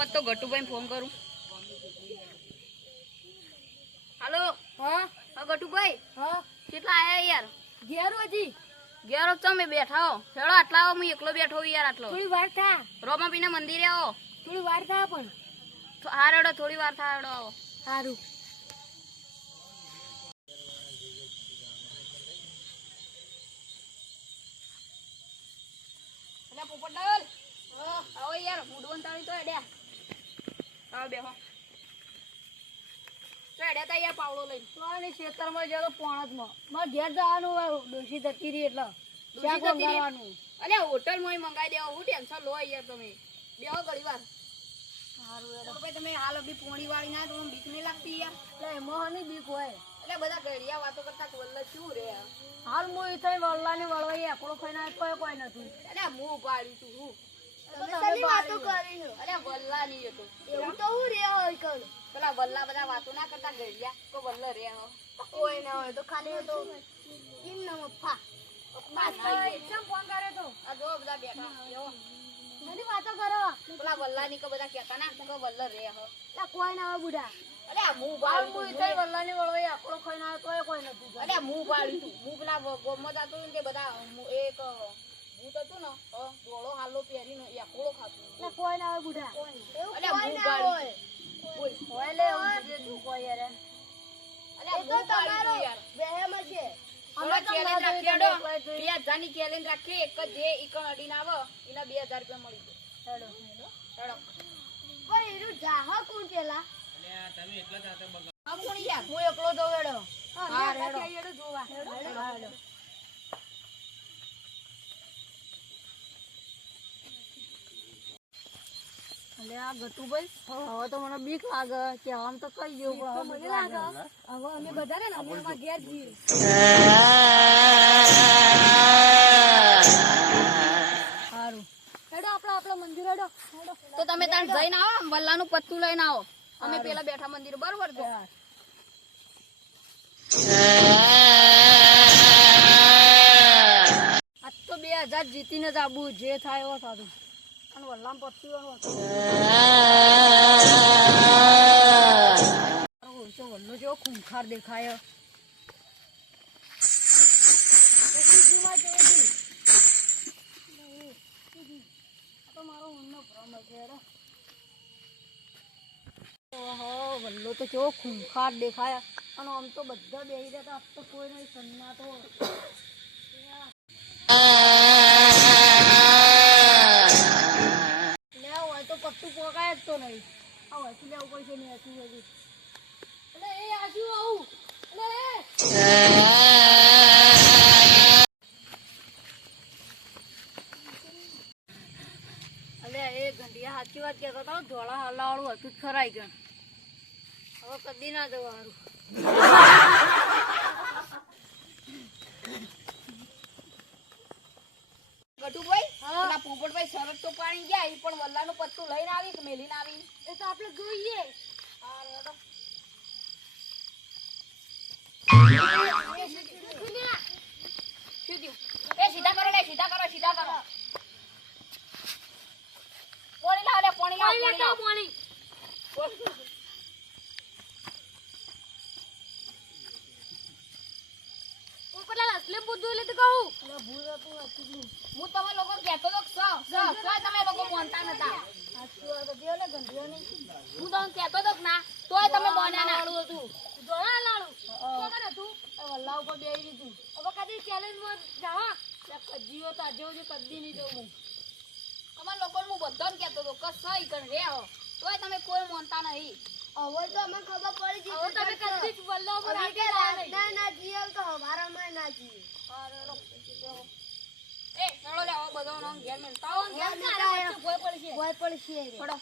વાત તો ગટુભાઈ ફોન કરું. હાલો. હા હા ગટુભાઈ. હા કેટલા આયા યાર? ઘેર હજી ઘેર તમે બેઠા હો. હેડો આટલા આવો, હું એકલો બેઠો યાર આટલો. થોડી વાર થા રોમાપીના મંદિરે આવો. થોડી વાર થા પણ હા હેડો થોડી વાર થા. હેડો આવો. સારું. એટલે પોપટલાલ આવો યાર. મુડવન તાળી તો હેડ્યા. આવો બેહો. તો હેડ્યા તા યાર પાવડો લઈને. તો આની ખેતરમાં જતો પોણતમાં મારે ઘેર જવાનું હોય. ડોશી જતી રહી એટલે શાક ડોશી જતી રહી? મંગાવવાનું. અલે હોટલમાં મંગાવી દેવા. હું ટેન્શન લો યાર તમે. બેહો ઘડી વાર. સારું યાર. ભાઈ તમે હાલ અભી પોણી વાળી ના તો બીક નહીં લાગતી યાર? એટલે એમાં નહીં બીક હોય. એટલે બધા ઘડિયા વાતો કરતા વલ્લ શું રે? હાલ હું થઈ વલ્લાની વળવાઈ એકલો ખાઈને કોઈ નથી. અરે હું પાડી તું હું. તમે વાતો કરી અરે વલ્લા નહીં હતો. એવું તો હું રે હોય કર પેલા વલ્લા બધા વાતો ના કરતા ઘડિયા તો વલ્લ રે હો. કોઈ ના હોય તો ખાલી તો કેમ ના મફા એકદમ ફોન કરે તો આ જો બધા બેઠા એવો. બધી વાતો કરો. પેલા વલ્લાની કે બધા કહેતા ના તો વલ્લ રે હો. એટલે કોઈ ના હોય બુઢા. અરે હું હાલ પાડી હું તું. થઈ વલ્લાની વળવાઈ એકલો ખાઈને આવ્યો તોય કોઈ નથી. અરે હું પાડી તું. હું પેલા ગોમત હતું ને તે બધા એક ભૂત હતું ને ધોળો હાલો પહેરીને એકલો ખાતું. એટલે કોઈ ના હોય બુઢા. અરે હું પાડી તું. હોય લે તું કોઈ યાર. અરે હું પાડી તું યાર. બેહેમ છે. અમે ચેલેન્જ રાખી હેડો. 2000 ની ચેલેન્જ રાખી. એક જ જે ઈકણ અડીને આવે એના 2000 રૂપિયા મળી જાય. હેડો. કોઈ એનું જાહ કોણ પેલા? તમે એકલા જાતે બગા હા કોણ યાર? હું એકલો તો હેડો. હા હેડો. હેડો જોવા. હેડો. અલે આ ગટુભાઈ હવે તો મને બીક લાગે કે આમ તો કઈ જેવું પણ મને લાગે હવે અમે બધા ને અમે અમારા ઘેર જઈએ. સારું હેડો આપણા મંદિર હેડો. તો તમે તાર જઈને આવો. વલ્લાનું પત્તું લઈને આવો. અમે પેલા બેઠા મંદિર બરોબર છે. આજ તો 2000 જીતીને જ આવું જે થાય એવો સારું. અને વલ્લામ પત્તું વલ્લો જેવો ખૂંખાર દેખાય. વલ્લો તો કેવો ખૂંખાર દેખાય. અને આમ તો બધા બેસી જતા આજ તો કોઈ નહીં સન્નાટો. હોય તો પત્તું પોકાય જ તો નહીં. આ હોય લેવું પડશે ને હસું હજુ. એટલે એ આજુ આવું એટલે એ ઘંટિયા સાચી વાત કહેતો હતો. ધોળા હાલા વાળું હતું જ ખરાઈ ગયું. હવે કદી ના જવાનું. ગટુભાઈ પેલા પોપટભાઈ શરત તો પાણી ગયા. ઈ પણ વલ્લાનું પત્તું લઈને આવી કે મેલીને આવી? એ તો આપણે જોઈએ. શું થયું? એ સીધા કરો લે. સીધા કરો. પાણી લાવ લે. પાણી લાવ. હું તમે લોકો કહેતો તો તમે લોકો માનતા નતા. હું તમને કહેતો તો ના તોય તમે માન્યા ના. વલ્લા ઉપર બેસી દીધું. હવે કદી ચેલેન્જમાં જાવા કજીઓ તો આજે હું કદી નહીં જવું. અમારા લોકો હું બધાને કહેતો હતો કે સહી કર રે હો તોય તમે કોઈ માનતા નહીં. હવે તો અમે ખબર પડી ગઈ. હવે તમે કદી જ વલ્લા ઉપર ના જીએ તો હવારામાં ના જીએ. એ ચલો લે. હવે બધો ઘેર મેલતા હો. ભોય પડશે. છોડો.